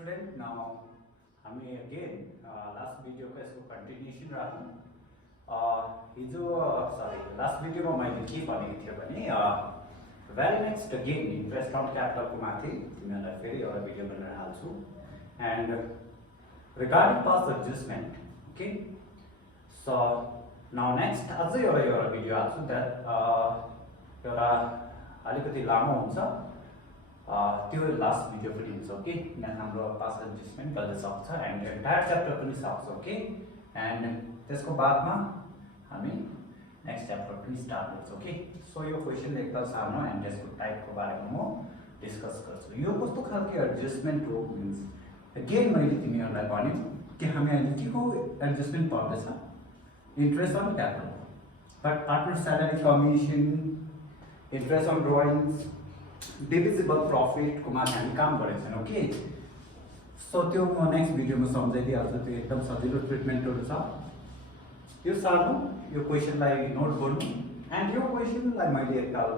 Student, now हामी again last video का इसको continuation राखौं हिजो last video मा मैले के भनेको थिएँ भने very next again interest on capital को माथि तिमीहरुलाई फेरि एउटा भिडियो बनाएर हाल्छु and regarding past adjustment. Okay, so now next अझै एउटा भिडियो हाल्छु that एउटा अलिकति लामो हुन्छ त्यो लास्ट भिडियो पनि हुन्छ ओके यहाँ हाम्रो पास एडजस्टमेन्ट गर्न सक्छ एन्ड एन्टायर च्याप्टर पनि सक्छ ओके एन्ड त्यसको बादमा हामी नेक्स्ट च्याप्टर पनि स्टार्ट गर्छौं ओके सो यो क्वेशन एकदम सानो एन्ड यसको टाइपको बारेमा म डिस्कस गर्छु यो कस्तो खालको एडजस्टमेन्ट हो मिन्स अगेन मैले तिमीहरुलाई भने कि हामी अहिले के को एडजस्टमेन्ट पर्दैछ interest on capital but partner salary commission interest on drawings divisible profit को माथि हामी काम गरेका छौं ओके सो त्यो म नेक्स्ट भिडियोमा सम्झाइदिहाल्छु त्यो एकदम सजिलो ट्रिटमेन्टहरु छ यो सानो यो क्वेशनलाई नोट गर्नु एन्ड यो क्वेशनलाई मैले एकताल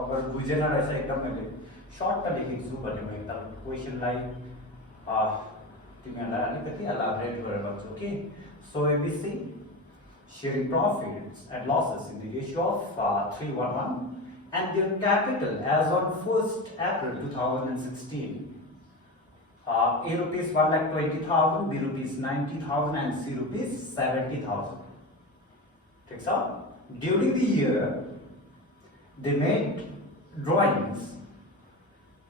अगर बुझेन रहेछ एकदम मैले सर्टमा लेखेको छु भने म एकताल क्वेशनलाई तिमीहरुलाई अलिकति एलाबोरेट गरेर भन्छु okay so ABC sharing profits and losses in the ratio of 3:1 and their capital as on 1st April 2016 A rupees 1,20,000, B rupees 90,000 and C rupees 70,000. ठीक है? During the year they made drawings.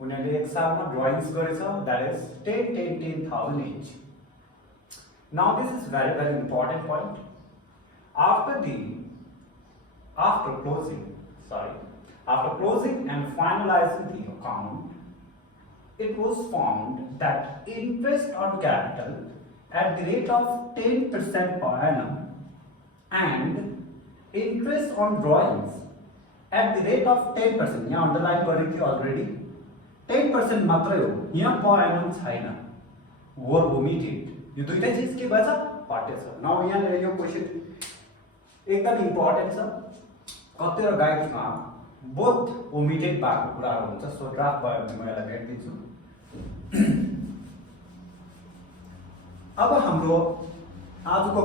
उन्होंने एक साल में drawings गरेछ that is 10,000 each. Now this is very important point. After closing and finalizing the account, it was found that interest on capital at the rate of 10% per annum and interest on drawings at the rate of 10%. यहाँ underline गरेको थियो already. 10% मात्रै हो. यहाँ per annum छैन. Were omitted. यो दुईटा चीज के भएछ? हटेछ. Now यहाँ यो क्वेशन एकदम इम्पोर्टेन्ट छ कतिवटा गाइड्समा बोथ ओमिटेड भएको कुराहरु हुन्छ सो ड्राफ्ट भयो भने म यसलाई भेट्दिन्छु अब हाम्रो आजको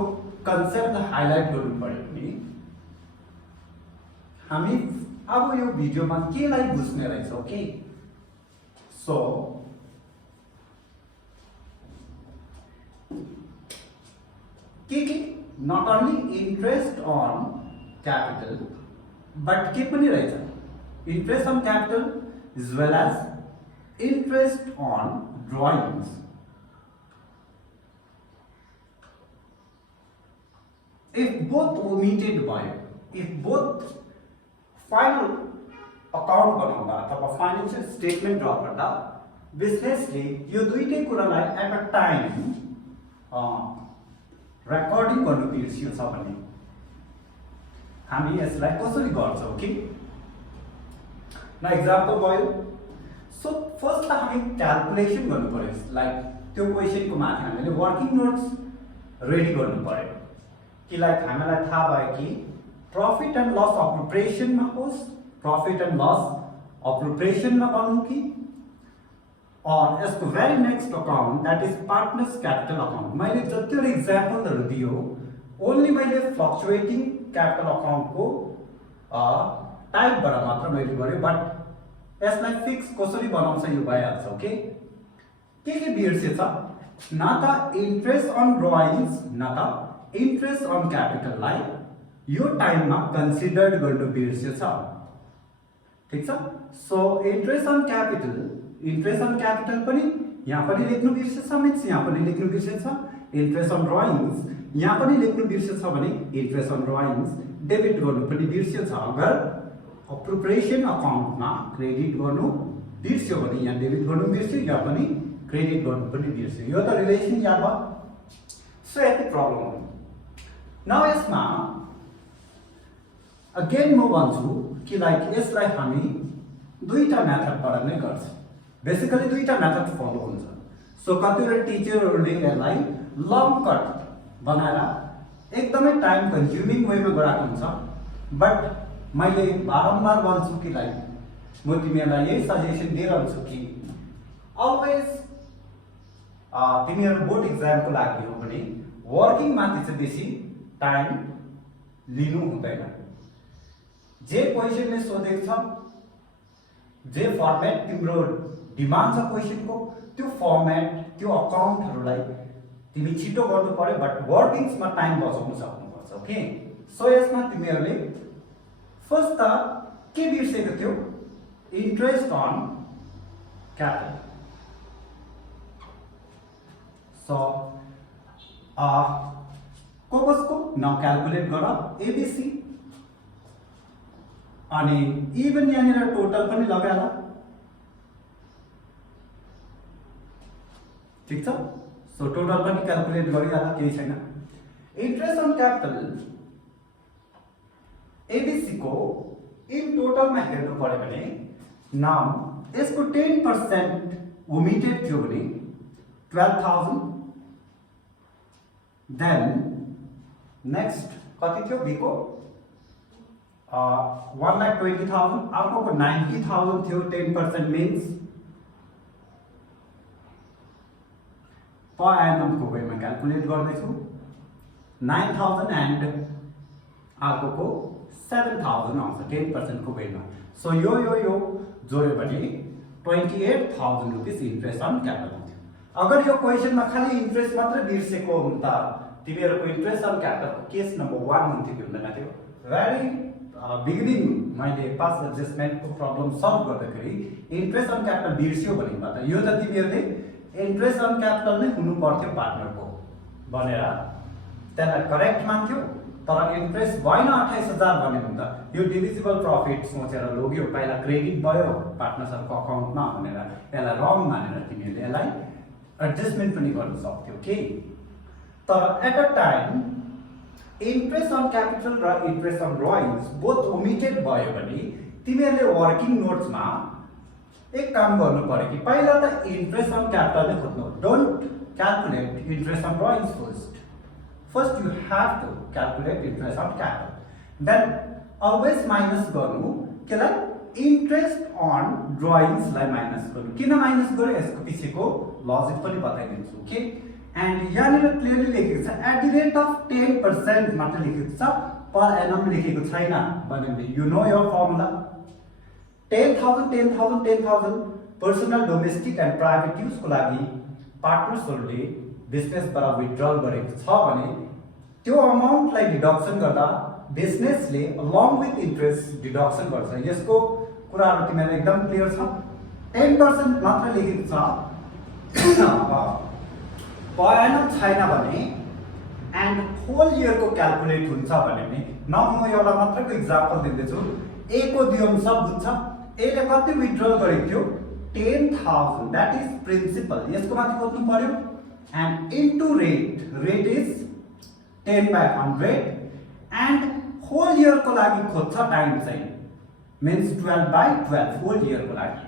कन्सेप्टलाई हाइलाइट गर्नु पर्यो नि हामी अब यो भिडियोमा केलाई बुझ्ने रहेछ ओके सो के not only interest on capital but के पनि रहेछ interest on capital as well as interest on drawings if both omitted भयो if both final account बनाउँदा अथवा फाइनान्शियल स्टेटमेन्ट ड्रा गर्दा बिजनेसले यो दुईटै कुरालाई एट अ टाइम रेकर्डिङ गर्नु बिर्सियो छ भने हामी यसलाई कसरी गर्छौं ओके न एक्जाम्पल भयो सो फर्स्ट त हामी क्याल्कुलेसन गर्नु पर्यो लाइक त्यो क्वेशनको माथि हामीले वर्किङ नोट्स रेडी गर्नु पर्यो कि लाइक हामीलाई थाहा भयो कि प्रॉफिट एन्ड लस अप्रोप्रिएसनमा होस् प्रॉफिट एन्ड लस अप्रोप्रिएसनमा गर्नु कि और यसको very next account that is partners capital account मैले जतिवटा एक्जाम्पलहरु दियो ओन्ली मैले फ्लक्चुएटिङ क्यापिटल अकाउन्ट को टाइपबाट मात्र मैले गरे बट यसलाई फिक्स कसरी बनाउँछ यो भइहाल्छ ओके के बिर्सेछ न त इन्ट्रेस्ट अन ड्रॉइंग्स न त इन्ट्रेस्ट अन क्यापिटल लाई यो टाइममा कन्सिडर्ड गर्नु बिर्सेछ ठीक छ सो इन्ट्रेस्ट अन क्यापिटल पनि यहाँ पनि लेख्नु बिर्सेछ मिन्स यहाँ पनि लेख्नु बिर्सेछ इन्ट्रेस्ट अन ड्रॉइंग्स यहाँ पनि लेख्नु बिर्सेछ भने इन्ट्रेस्ट अन ड्रॉइंग्स डेबिट गर्नु पनि बिर्सेछ अगर अप्रोप्रिएसन अकाउन्टमा क्रेडिट गर्नु बिर्स्यो भने यहाँ डेबिट गर्नु बिर्स्यो यहाँ पनि क्रेडिट गर्नु पनि बिर्स्यो यो त रिलेसन याद भयो सो यति प्रब्लम हो नाउ यसमा अगेन म भन्छु कि लाइक यसलाई हामी दुईटा मेथडबाट नै गर्छ बेसिकली दुईटा मेथड फलो हुन्छ सो कतिवटा टिचरहरुले यसलाई लङ कट बनाएर एकदमै टाइम कन्ज्युमिङ वेमा गराएको हुन्छ बट मैले बारम्बार भन्छु कि लाइक म तिमीहरुलाई यही सजेसन दिइरहन्छु कि अलवेज तिमीहरू बोर्ड एक्जामको लागि हो भने वर्किङ माथि चाहिँ बेसी टाइम लिनु हुँदैन। जे क्वेशनले सोधेको छ, जे फर्मेट तिम्रो डिमान्ड छ क्वेशनको, त्यो फर्मेट त्यो अकाउन्टहरूलाई तिमी छिटो गर्नु पर्यो, बट वर्किङ्समा टाइम बचाउन सक्नुपर्छ। ओके, सो यसमा तिमीहरूले फर्स्ट त के बिर्सेको थियो, इन्ट्रेस्ट अन क्यापिटल। सो कसको नाउ क्याल्कुलेट गर एबीसी, अनि इभन यहाँनिर टोटल पनि लगाएर, ठीक छ। सो टोटल पनि क्याल्कुलेट गरिहाल, केही छैन। इन्ट्रेस्ट अन क्यापिटल एबीसी को इन टोटलमा हेर्नु पर्यो भने नाउ यसको 10% ओमिटेड थियो भने 12,000, देन नेक्स्ट कति थियो बी को 1,20,000, अर्को 90,000 थियो। 10% मिन्स पर एनम को वेमा क्याल्कुलेट गर्दैछु 9,000 एन्ड अर्को को 7,000 आउँछ 10% को वेमा। सो यो जोड्यो भने 28,000 रुपीस इन्ट्रेस्ट अन क्यापिटल हुन्थ्यो। अगर यो क्वेशनमा खाली इन्ट्रेस्ट मात्र बिर्सेको हुँदा तिमीहरूको इन्ट्रेस्ट अन क्यापिटलको केस नम्बर 1 हुन्थ्यो कि हुँदैन थियो। भेरी बिगिनिङ मैले पास एडजस्टमेन्टको प्रब्लम सल्भ गर्दाखेरि इन्ट्रेस्ट अन क्यापिटल बिर्स्यो भनेबाट यो त तिमीहरूले इन्ट्रेस्ट अन क्यापिटल नै हुनु पर्थ्यो पार्टनरको भनेर त्यसलाई करेक्ट मान्थ्यो, तर इन्ट्रेस्ट भएन 28,000 भन्यो भने त यो डिभिजिबल प्रफिट सोचेर लोग्यो, पहिला क्रेडिट भयो पार्टनरसहरूको अकाउन्टमा भनेर यसलाई रङ मानेर तिमीहरूले यसलाई एडजस्टमेन्ट पनि गर्न सक्थ्यौ के। तर at a time interest on capital र interest on drawings both omitted भयो भने तिमीहरूले वर्किङ नोट्समा एक काम गर्नु पर्यो कि पहिला त इन्ट्रेस्ट अन क्यापिटल नै खोज्नु। Don't calculate interest on drawings first you have to calculate interest on capital, then always minus गर्नु केलाई इन्ट्रेस्ट अन ड्रइङ्स लाई माइनस गर्नु। किन माइनस गर्यो यसको पछिको लजिक पनि बताइदिन्छु के। एन्ड यहाँनिर क्लियरली लेखेको छ एट द रेट अफ 10% मात्र लेखेको छ, पर एनम लेखेको छैन भने you know your formula 10,000 personal domestic and private युजको लागि पार्टनर्सहरूले बिजनेसबाट विथड्रल गरेको छ भने त्यो अमाउन्टलाई डिडक्सन गर्दा बिजनेसले अलङ विथ इन्ट्रेस्ट डिडक्सन गर्छ। यसको कुराहरु तिमीलाई एकदम क्लियर छ। 10% मात्र लेखेको छ पर एनम छैन भने एन्ड होल इयरको क्याल्कुलेट हुन्छ भने न म एउटा मात्रको एक्जाम्पल दिँदैछु। ए को दियम सब बुझ्छ, ए ले कति विथड्रल गरेको थियो 10,000, दैट इज प्रिन्सिपल। यसको माथि खोज्नु पर्यो and into rate is 10/100 and whole year को लागि खोज्छ टाइम चाहिँ means 12/12 whole year को लागि।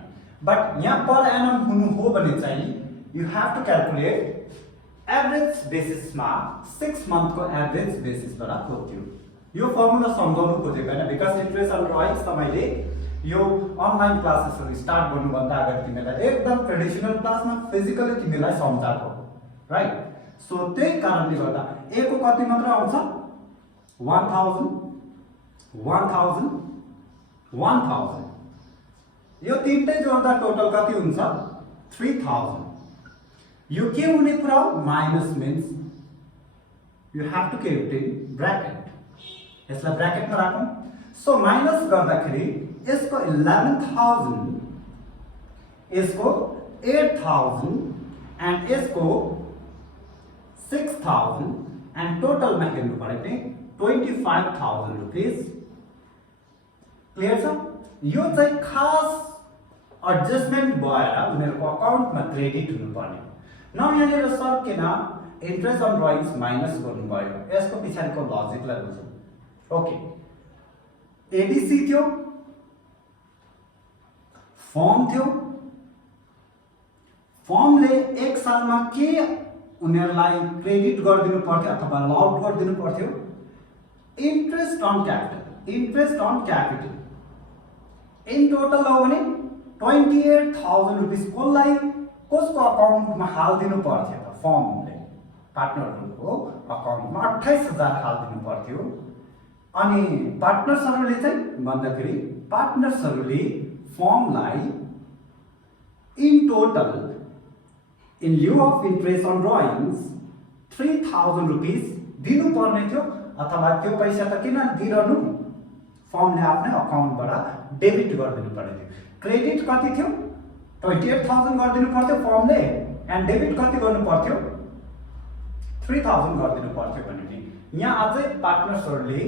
but यहाँ पर एनम हुनु हो भने चाहिँ you have to calculate average basis मा 6 month को average basis बाट खोज्यो। यो फर्मुला सम्झाउनु खोजेको हैन बिकज इन्ट्रेस्ट अन ड्रइङ्स त मैले यो अनलाइन क्लासेसहरु स्टार्ट गर्नुभन्दा अगाडि तिमीलाई एकदम ट्रेडिसनल क्लासमा फिजिकली तिमीलाई सम्झाएको राइट। सो त्यही कारणले गर्दा ए को कति मात्र आउँछ 1,000 1,000 1,000 यो तीनटै जोड्दा टोटल कति हुन्छ 3,000। यो के हुने कुरा हो minus means you have to keep it in bracket. यसलाई ब्रैकेटमा राखौं। सो माइनस गर्दाखेरि यसको 11,000 यसको 8,000 एन्ड यसको 6,000 एन्ड टोटल मा हेर्नु पर्यो भने 25,000 रुपीस। क्लियर छ। यो चाहिँ खास एडजस्टमेन्ट भएर उनीहरुको अकाउन्टमा क्रेडिट हुनुपर्ने। न यहाँनिर सकिएन इन्ट्रेस्ट अन ड्रइङ्स माइनस गर्नुभयो। यसको पछाडिको लजिकलाई बुझौँ। ओके, एबीसी थियो, फर्म थियो, फर्मले एक सालमा के उनीहरुलाई क्रेडिट गरिदिनु पर्थ्यो अथवा लट गरिदिनु पर्थ्यो interest on capital. Interest on capital in total हो भने 28,000 रुपीस कसलाई कसको अकाउन्टमा हालिदिनु पर्थ्यो त फर्मले पार्टनरहरूको अकाउन्टमा 28,000 हालिदिनु पर्थ्यो। अनि पार्टनर्सहरूले चाहिँ भन्दाखेरि पार्टनर्सहरूले फर्मलाई in total in lieu of interest on drawings 3,000 rupees दिनुपर्ने थियो, अथवा त्यो पैसा त किन दिइरहनु, फर्मले आफ्नै अकाउन्टबाट डेबिट गरिदिनु पर्ने थियो। क्रेडिट कति थियो 28,000 गरिदिनु पर्थ्यो फर्मले, एन्ड डेबिट कति गर्नु पर्थ्यो 3,000 गरिदिनु पर्थ्यो भने यहाँ अझै पार्टनर्सहरूले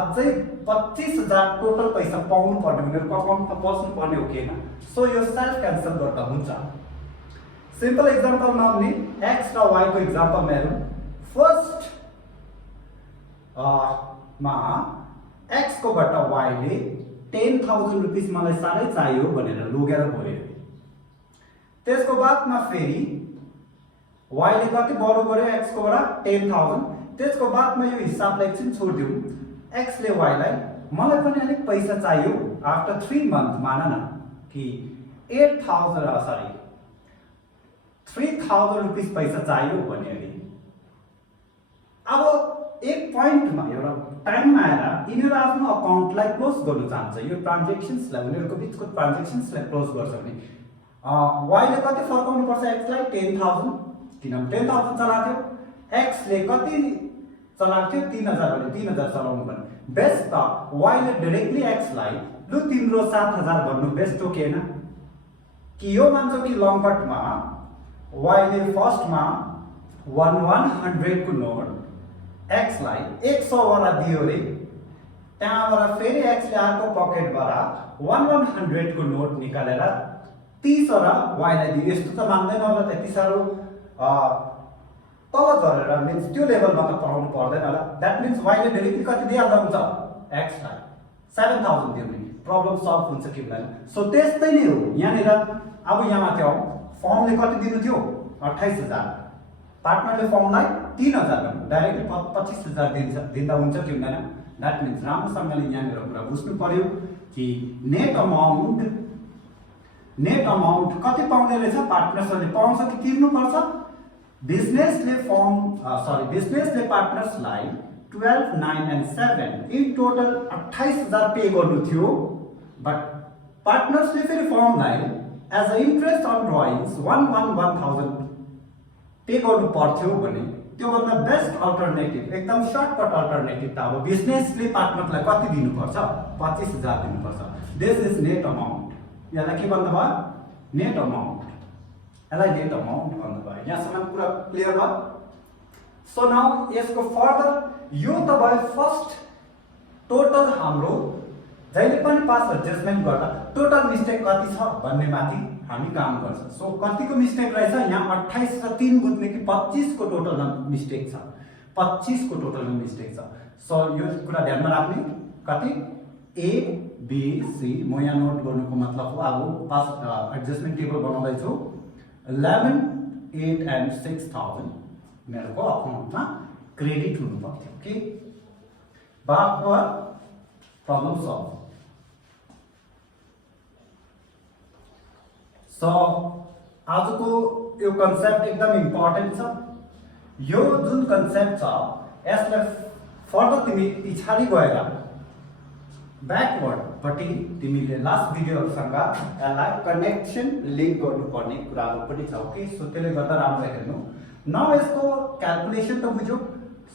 अझै 25,000 टोटल पैसा पाउनु पर्ने, उनीहरूको अकाउन्टमा बस्नु पर्ने हो कि होइन। सो यो सेल्फ क्यान्सल गर्दा हुन्छ। सिम्पल एक्जाम्पलमा आउने एक्स र वाई को एक्जाम्पलमा हेरौँ। फर्स्ट मा एक्स कोबाट वाईले 10,000 रुपिस मलाई साह्रै चाहियो भनेर लगेर गयो। त्यसको बादमा फेरि वाईले कति बरु गर्यो एक्स कोबाट 10,000। त्यसको बादमा यो हिसाबलाई एकछिन छोडिदिउँ। एक्सले वाईलाई मलाई पनि अलिक पैसा चाहियो आफ्टर 3 मन्थ मान न कि 3,000 रुपिस पैसा चाहियो भने अब एक पोइन्टमा एउटा टाइममा आएर यिनीहरू आफ्नो अकाउन्टलाई क्लोज गर्न चाहन्छ, यो ट्रान्जेक्सन्सलाई उनीहरूको बिचको ट्रान्जेक्सन्सलाई क्लोज गर्छ भने वाईले कति फर्काउनु पर्छ एक्सलाई 10,000, किनभने 10,000 चलाएको थियो। एक्सले कति चलाएको थियो 3,000 भने 3,000 चलाउनु पर्ने। बेस्ट त वाईले डाइरेक्टली एक्सलाई लु तिम्रो 7,000 भन्नु बेस्ट हो कि होइन, कि यो मान्छौ कि लङ कटमा वाईले फर्स्टमा 100 को नोट एक्सलाई 100 वाला दियो रे, त्यहाँबाट फेरि एक्सले अर्को पकेटबाट 100 को नोट निकालेर 30 वटा वाईलाई दियो। यस्तो त मान्दैन होला, त्यति साह्रो तल झरेर मिन्स त्यो लेभलमा त पाउनु पर्दैन होला। द्याट मिन्स वाईले डाइरेक्टली कति दिइहाल्दा हुन्छ एक्सलाई 7,000 दियो भने प्रब्लम सल्भ हुन्छ कि हुँदैन। सो त्यस्तै नै हो यहाँनिर। अब यहाँ माथि आउँ, फर्मले कति दिनु थियो 28,000, पार्टनरले फर्मलाई 3,000 डाइरेक्टली 25,000 दिँदा हुन्छ कि हुँदैन। द्याट मिन्स राम्रोसँगले यहाँनिर कुरा बुझ्नु पर्यो कि नेट अमाउन्ट कति पाउने रहेछ, पार्टनर्सले पाउँछ कि तिर्नुपर्छ। बिजनेसले पार्टनर्सलाई 12, 9 and 7 इन टोटल 28,000 पे गर्नु थियो, बट पार्टनर्सले फेरि फर्मलाई as a interest on drawings 1,000 pay गर्नु पर्थ्यो भने त्योभन्दा बेस्ट अल्टरनेटिभ, एकदम सर्टकट अल्टरनेटिभ त अब बिजनेसले पार्टनरलाई कति दिनुपर्छ 25,000 दिनुपर्छ। This is net amount. यसलाई के भन्नु भयो नेट अमाउन्ट, यसलाई नेट अमाउन्ट भन्नु भयो। यहाँसम्म कुरा क्लियर भयो। सो नाउ यसको फर्दर यो त भयो फर्स्ट टोटल हाम्रो जहिले पनि पास एडजस्टमेन्ट गर्दा टोटल मिस्टेक कति छ भन्ने माथि हामी काम गर्छ। सो कतिको मिस्टेक रहेछ यहाँ 28 र 3 बुझ्ने कि 25 को टोटल मिस्टेक छ, 25 को टोटल मिस्टेक छ। सो यो कुरा ध्यानमा राख्ने कति ए बी सी म यहाँ नोट गर्नुको मतलब हो अब पास एडजस्टमेन्ट टेबल बनाउँदैछु 11, 8 and 6,000 मेरो अकाउन्टमा क्रेडिट हुनु पर्थ्यो। Okay, buffer problem solve. So आजको यो कन्सेप्ट एकदम इम्पोर्टेन्ट छ। यो जुन कन्सेप्ट छ यसलाई फर्दर तिमी पछाडि गएर ब्याकवर्डपट्टि तिमीले लास्ट भिडियोहरुसँग यसलाई कनेक्सन लिंक गर्नुपर्ने कुराहरु पनि छ। ओके, सो त्यसले गर्दा राम्रो हेर्नु। न यसको क्याल्कुलेसन त बुझ्यौ,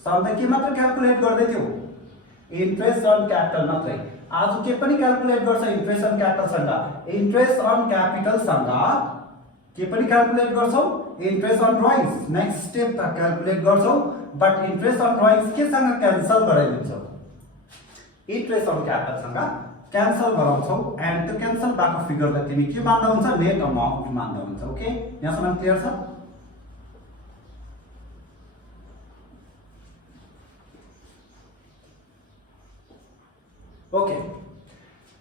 सधैँ के मात्र क्याल्कुलेट गर्दै थियौ इन्ट्रेस्ट अन क्यापिटल मात्रै। आज के पनि क्याल्कुलेट गर्छ इन्ट्रेस्ट अन क्यापिटलसँग, इन्ट्रेस्ट अन क्यापिटलसँग के पनि क्याल्कुलेट गर्छौ interest on drawings. Next step त क्याल्कुलेट गर्छौ, बट इन्ट्रेस्ट अन ड्रइङ्स केसँग क्यान्सल गराइदिन्छौ इन्ट्रेस्ट अन क्यापिटलसँग क्यान्सल गराउँछौ एन्ड त्यो क्यान्सल भएको फिगरलाई तिमी के मान्दा हुन्छ नेट अमाउन्ट मान्दा हुन्छ। ओके, यहाँसम्म क्लियर छ? ओके,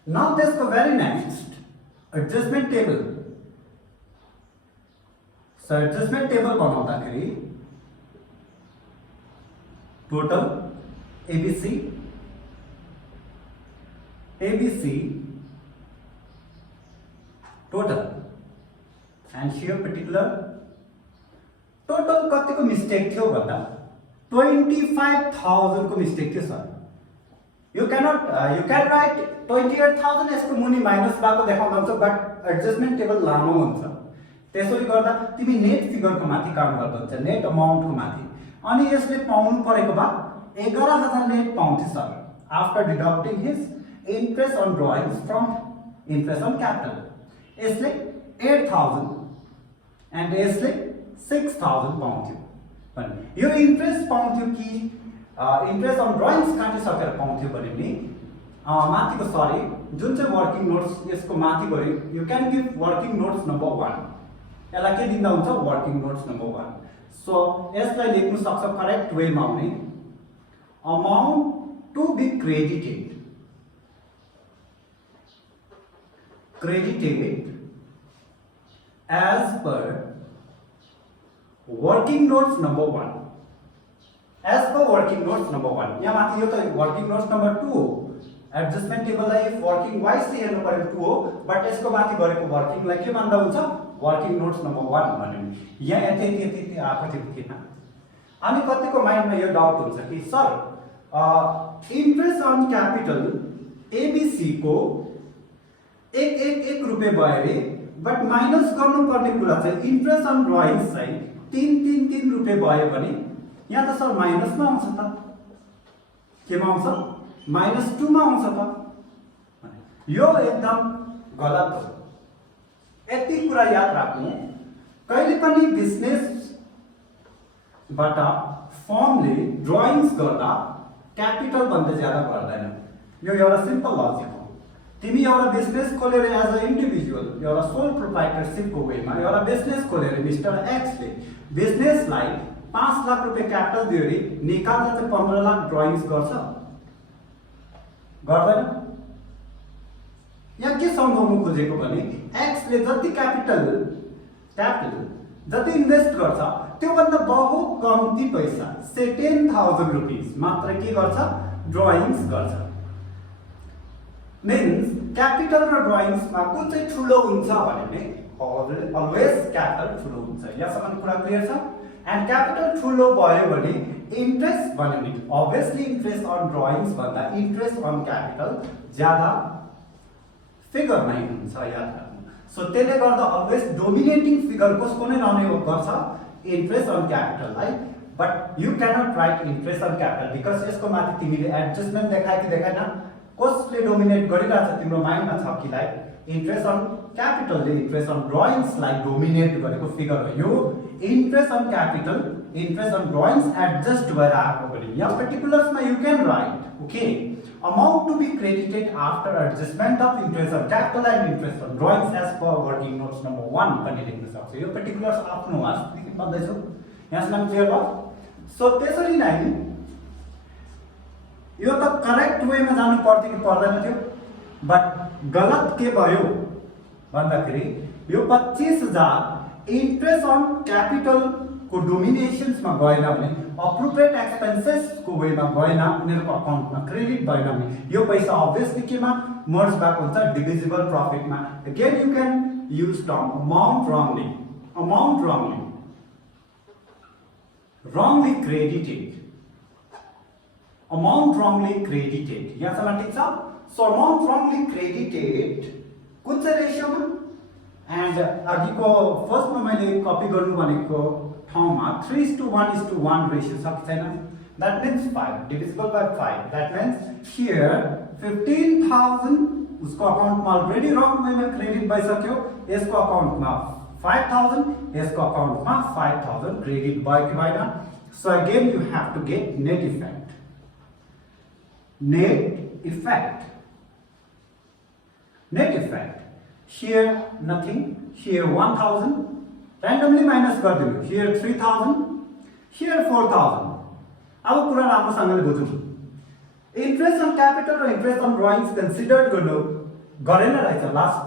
नाउ त्यसको very next adjustment table. So adjustment table बनाउँदाखेरि total ABC total and here particular total कतिको मिस्टेक थियो भन्दा 25,000 को मिस्टेक थियो सर। यू क्यान राइट 28,000 यसको मुनि माइनस भएको देखाउँदा हुन्छ, बट एडजस्टमेन्ट टेबल लामो हुन्छ। त्यसैले गर्दा तिमी नेट फिगरको माथि काम गर्दा हुन्छ, नेट अमाउन्टको माथि। अनि यसले पाउनु परेको बा 11,000 नेट पाउँथ्यो sir after deducting his interest on drawings from interest on capital. यसले 8,000 एन्ड यसले 6,000 पाउँथ्यो भने यो इन्ट्रेस्ट पाउँथ्यो कि इन्ट्रेस्ट अन ड्रइङ्स काटिसकेर पाउँथ्यो भने नि माथिको सरी जुन चाहिँ वर्किङ नोट्स यसको माथि गयो, you can give working notes number 1। यसलाई के दिँदा हुन्छ? Working notes number 1। सो यसलाई लेख्नु सक्छ करेक्ट वेमा हुने amount to be credited as per working notes number 1, as per working notes number 1। यहाँ माथि यो त वर्किङ नोट्स नम्बर 2 हो। एडजस्टमेन्ट टेबललाई वर्किङ वाइजले हेर्नु परेको 2 हो, बट यसको माथि गरेको वर्किङलाई के मान्दा हुन्छ? वर्किङ नोट्स नम्बर 1 भन्ने। यहाँ यति आएको थिएन। अनि कतिको माइन्डमा यो डाउट हुन्छ कि sir interest on capital ABC को 1 रुपैयाँ भयो अरे, बट माइनस गर्नुपर्ने कुरा चाहिँ इन्ट्रेस्ट अन ड्रइङ्स चाहिँ 3 रुपैयाँ भयो भने यहाँ त सर माइनसमा आउँछ त, केमा आउँछ? -2 मा आउँछ त। यो एकदम गलत हो। यति कुरा याद राख्नु, कहिले पनि बिजनेसबाट फर्मले ड्रइङ्स गर्दा क्यापिटल भन्दा ज्यादा गर्दैन। यो एउटा सिम्पल लजिक हो। तिमी एउटा बिजनेस खोलेर एज अ इन्डिभिजुअल एउटा सोल प्रोप्राइटरशिपको वेमा एउटा बिजनेस खोलेर मिस्टर एक्सले बिजनेसलाई 5 लाख रुपियाँ क्यापिटल दियो अरे निकाल्दा चाहिँ 15 लाख ड्रइङ्स गर्छ? गर्दैन। यहाँ के सम्झाउनु खोजेको भने एक्सले जति क्यापिटल जति इन्भेस्ट गर्छ त्योभन्दा बहुत कम्ती पैसा से 10,000 रुपिस मात्र के गर्छ? ड्रइङ्स गर्छ। मिन्स क्यापिटल र ड्रइङ्समा कुन चाहिँ ठुलो हुन्छ भने अलवेज क्यापिटल ठुलो हुन्छ। यहाँसम्म कुरा क्लियर छ? एन्ड क्यापिटल ठुलो भयो भने इन्ट्रेस्ट भने अभियसली इन्ट्रेस्ट अन ड्रइङ्स भन्दा इन्ट्रेस्ट अन क्यापिटल ज्यादा फिगरमै हुन्छ, याद राख्नु। सो त्यसले गर्दा अलवेज डोमिनेटिङ फिगर कसको नै रहने गर्छ? इन्ट्रेस्ट अन क्यापिटललाई। But you cannot write interest on capital because यसको माथि तिमीले एडजस्टमेन्ट देखायो कि देखाएन? कसले डोमिनेट गरिरहेछ तिम्रो माइन्डमा छ कि लाइक इन्ट्रेस्ट अन क्यापिटलले इन्ट्रेस्ट अन ड्रइङ्सलाई डोमिनेट गरेको फिगर हो यो। Interest on capital interest on drawings adjust भएर आएको भने यहाँ पर्टिकुलर्समा you can write okay amount to be credited after adjustment of interest on capital and interest on drawings as per working notes number 1 पनि लेख्न सक्छ। यो पर्टिकुलर्स आफ्नो वास्तविक भन्दैछु। यहाँसम्म क्लियर भयो? सो त्यसरी नै यो त करेक्ट वेमा जानु पर्थ्यो कि पर्दैन थियो, बट गलत के भयो भन्दाखेरि यो 25,000 इन्ट्रेस्ट अन क्यापिटल को डोमिनेशन्समा गएन भने अप्रोप्रिएट एक्सपेन्सेस को वेमा गएन, उनीहरूको अकाउन्टमा क्रेडिट भएन भने यो पैसा अभियसली केमा मर्ज भएको हुन्छ? डिभिजिबल प्रफिटमा। Again you can use term amount wrongly credited, amount wrongly credited। यहाँसम्म ठिक छ? सो अमाउन्ट wrongly credited कुन चाहिँ रेशियोमा? एन्ड अघिको फर्स्टमा मैले कपी गर्नु भनेको ठाउँमा 3:1:1 रेशियो छ कि छैन? That means 5 divisible by 5। That means here 15,000 उसको अकाउन्टमा अलरेडी रङ वेमा क्रेडिट भइसक्यो, यसको अकाउन्टमा 5,000, यसको अकाउन्टमा 5,000 क्रेडिट भयो कि भएन? So again you have to get net effect. Net effect. Here nothing. Here 1,000. Randomly minus गरिदिनु। Here 3,000. Here 4,000. अब कुरा राम्रोसँगले बुझौँ। इन्ट्रेस्ट अन क्यापिटल र इन्ट्रेस्ट अन ड्रइङ्स कन्सिडर गरेन रहेछ लास्ट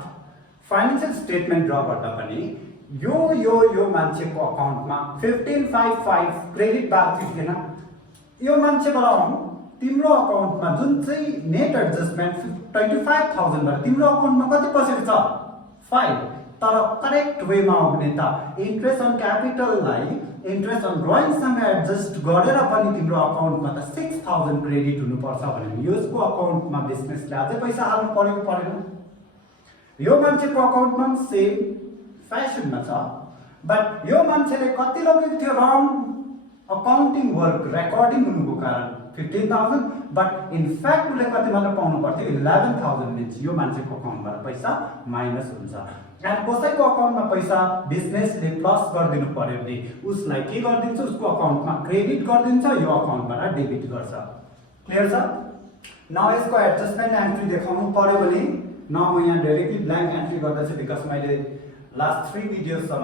फाइनेन्सियल स्टेटमेन्ट ड्र गर्दा पनि यो मान्छेको अकाउन्टमा 1555 क्रेडिट भएको थिएन। यो मान्छेबाट तिम्रो अकाउन्टमा जुन चाहिँ नेट एडजस्टमेन्ट 25,000 बाट तिम्रो अकाउन्टमा कति पसेको छ? 5। तर करेक्ट वेमा आउने त इन्ट्रेस्ट अन क्यापिटललाई इन्ट्रेस्ट अन ड्रइङसँग एडजस्ट गरेर पनि तिम्रो अकाउन्टमा त 6000 क्रेडिट हुनुपर्छ भने यसको अकाउन्टमा बिजनेसले अझै पैसा हाल्नु पर्यो परेन? यो मान्छेको अकाउन्टमा सेम फ्यासनमा छ, बट यो मान्छेले कति लगेको थियो रङ अकाउन्टिङ वर्क रेकर्डिङ हुनुको कारण 15000, बट इन फ्याक्ट उसले कति मात्र पाउनु पर्थ्यो 11000 मिन्स यो मान्छेको अकाउन्टबाट पैसा माइनस हुन्छ। एन्ड कसैको अकाउन्टमा पैसा बिजनेसले प्लस गरिदिनु पर्यो भने उसलाई के गरिदिन्छ, उसको अकाउन्टमा क्रेडिट गरिदिन्छ, यो अकाउन्टबाट डेबिट गर्छ। क्लियर छ? न यसको एडजस्टमेन्ट एन्ट्री देखाउनु पर्यो भने न म यहाँ डाइरेक्टली ब्ल्याङ्क एन्ट्री गर्दैछु बिकज मैले लास्ट 3 भिडियोसम्म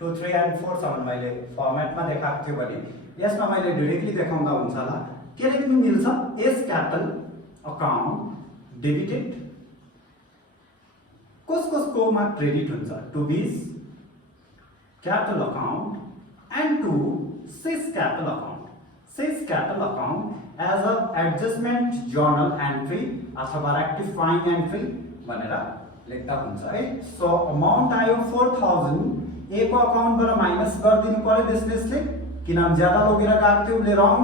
2, 3 एन्ड 4 सम्म मैले फर्मेटमा देखाएको थियो भने यसमा मैले डाइरेक्टली देखाउँदा हुन्छ होला। के लेख्नु मिल्छ? एस क्यापिटल अकाउन्ट डेबिटेड कसकोमा क्रेडिट हुन्छ? To B's capital account and to C's capital account. C's capital account as a adjustment journal entry अथवा रेक्टिफाइङ एन्ट्री भनेर लेख्दा हुन्छ है। सो अमाउन्ट आयो 4000, ए को अकाउन्टबाट माइनस गरिदिनु पर्यो बिजनेसले, किनभने ज्यादा लगेर गएको थियो, उसले रङ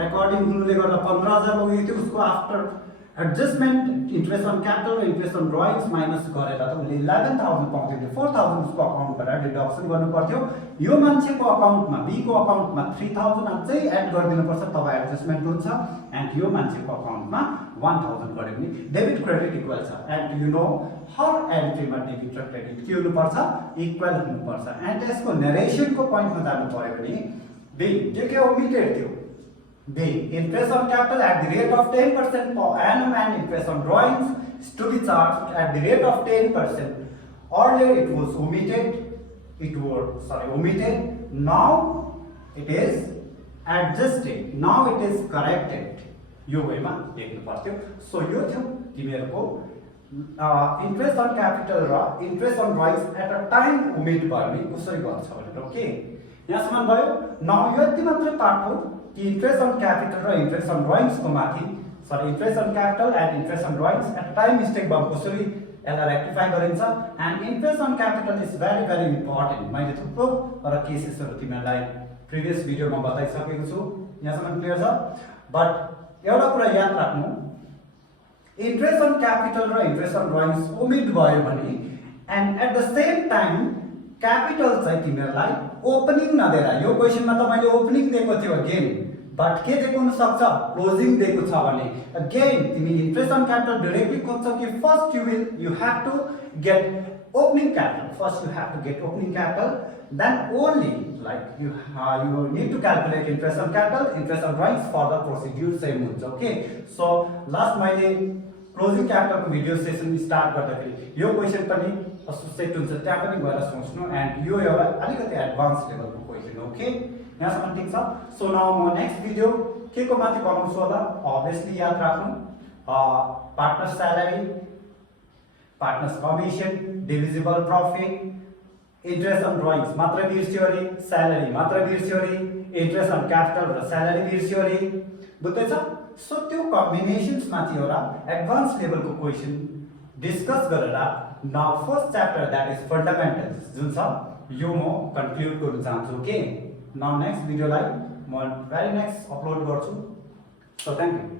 रेकर्डिङ हुनुले गर्दा 15000 लगेको थियो। उसको after adjustment interest on capital र इन्ट्रेस्ट अन ड्रइङ्स माइनस गरेर त उसले 11000 पाउँथ्यो, 4000 उसको अकाउन्टबाट डिडक्सन गर्नु पर्थ्यो। यो मान्छेको अकाउन्टमा बी को अकाउन्टमा 3000 अझै एड गरिदिनुपर्छ, तब एडजस्टमेन्ट हुन्छ। एन्ड यो मान्छेको अकाउन्टमा 1000 गऱ्यो भने डेबिट क्रेडिट इक्वल छ। एन्ड यु नो हर एन्ट्रीमा डेबिट र क्रेडिट के हुनुपर्छ? इक्वल हुनुपर्छ। एन्ड यसको नरेसनको पोइन्टमा जानु पर्यो भने बी के ओमिटेड थियो? B. Interest on capital at the rate of 10% per annum and interest on drawings is to be charged at the rate of 10%. Earlier it was omitted. Now it is adjusted. Now it is corrected. यो वेमा लेख्नु पर्थ्यो। So यो थियो तिमीहरूको interest on capital र interest on drawings at a time omit भयो भने कसरी गर्छ भनेर। ओके, यहाँसम्म भयो। न यो यति मात्रै पार्ट हो कि इन्ट्रेस्ट अन क्यापिटल र इन्ट्रेस्ट अन ड्रइङ्सको माथि interest on capital and interest on drawings at time mistake भयो कसरी यसलाई रेक्टिफाई गरिन्छ। And interest on capital is very very important. मैले थुप्रो केसेसहरू तिमीहरूलाई प्रिभियस भिडियोमा बताइसकेको छु, यहाँसम्म क्लियर छ। बट एउटा कुरा याद राख्नु, इन्ट्रेस्ट अन क्यापिटल र इन्ट्रेस्ट अन ड्रइङ्स ओमिट भयो भने and at the same time capital चाहिँ तिमीहरूलाई ओपनिङ नदिएर, यो क्वेसनमा त मैले ओपनिङ दिएको थियो अगेन, बट के दिएको हुन सक्छ? क्लोजिङ दिएको छ भने अगेन तिमी इन्ट्रेस्ट अन क्यापिटल डाइरेक्टली खोज्छौ कि first you have to get opening capital, first you have to get opening capital, then only like you need to calculate interest on capital, interest on drawings, further procedure same हुन्छ। Okay, so last मैले closing क्यापिटलको video session start गर्दाखेरि यो question पनि set हुन्छ, त्यहाँ पनि गएर सोच्नु। एन्ड यो एउटा अलिकति एडभान्स लेभलको क्वेसन हो। ओके, यहाँसम्म ठिक छ। सो नाउ म नेक्स्ट भिडियो के को माथि बनाउँछु होला? अभियसली याद राख्नु, partner salary, partners commission, divisible profit, interest on drawings मात्र बिर्स्यो अरे, स्यालेरी मात्र बिर्स्यो अरे, इन्ट्रेस्ट अन क्यापिटल र स्यालेरी बिर्स्यो अरे, बुझ्दैछ? सो त्यो कम्बिनेसन्स माथि एउटा एडभान्स लेभलको क्वेसन डिस्कस गरेर now first chapter that is fundamentals जुन छ यो म कन्क्लुड गर्न चाहन्छु। ओके, नाउ नेक्स्ट भिडियोलाई म भेरी नेक्स्ट अपलोड गर्छु। So thank you.